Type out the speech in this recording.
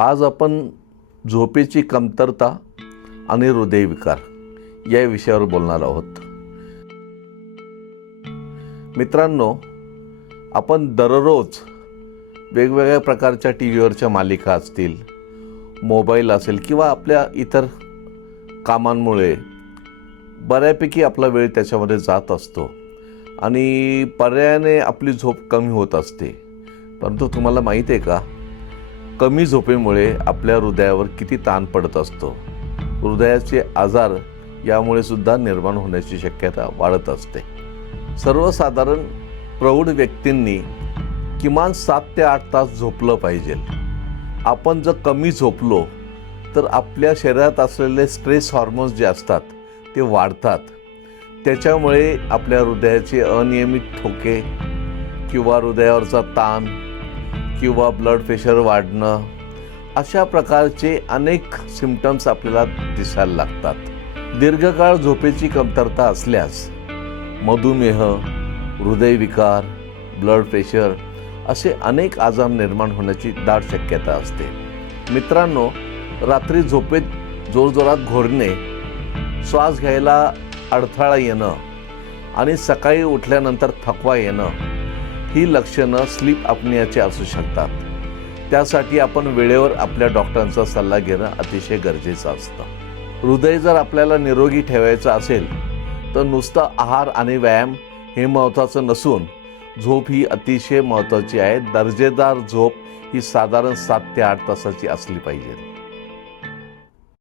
आज आपण झोपेची कमतरता आणि हृदयविकार या विषयावर बोलणार आहोत. मित्रांनो, आपण दररोज वेगवेगळ्या प्रकारच्या टीव्हीवरच्या मालिका असतील, मोबाईल असेल किंवा आपल्या इतर कामांमुळे बऱ्यापैकी आपला वेळ त्याच्यामध्ये जात असतो आणि पर्यायाने आपली झोप कमी होत असते. परंतु तुम्हाला माहीत आहे का, कमी झोपेमुळे आपल्या हृदयावर किती ताण पडत असतो. हृदयाचे आजार यामुळे सुद्धा निर्माण होण्याची शक्यता वाढत असते. सर्वसाधारण प्रौढ व्यक्तींनी किमान 7 ते 8 तास झोपलं पाहिजे. आपण जर कमी झोपलो तर आपल्या शरीरात असलेले स्ट्रेस हार्मोन्स जे असतात ते वाढतात. त्याच्यामुळे आपल्या हृदयाचे अनियमित ठोके किंवा हृदयावरचा ताण किंवा ब्लड प्रेशर वाढणं अशा प्रकारचे अनेक सिम्पटम्स आपल्याला दिसायला लागतात. दीर्घकाळ झोपेची कमतरता असल्यास मधुमेह, हृदयविकार, ब्लड प्रेशर असे अनेक आजार निर्माण होण्याची दाट शक्यता असते. मित्रांनो, रात्री झोपेत जोरजोरात घोरणे, श्वास घ्यायला अडथळा येणं आणि सकाळी उठल्यानंतर थकवा येणं ही लक्षणं स्लीप अपनियाची असू शकतात. त्यासाठी आपण वेळेवर आपल्या डॉक्टरांचा सल्ला घेणं अतिशय गरजेचं असतं. हृदय जर आपल्याला निरोगी ठेवायचं असेल तर नुसतं आहार आणि व्यायाम हे महत्त्वाचं नसून झोप ही अतिशय महत्त्वाची आहे. दर्जेदार झोप ही साधारण 7 ते 8 तासाची असली पाहिजे.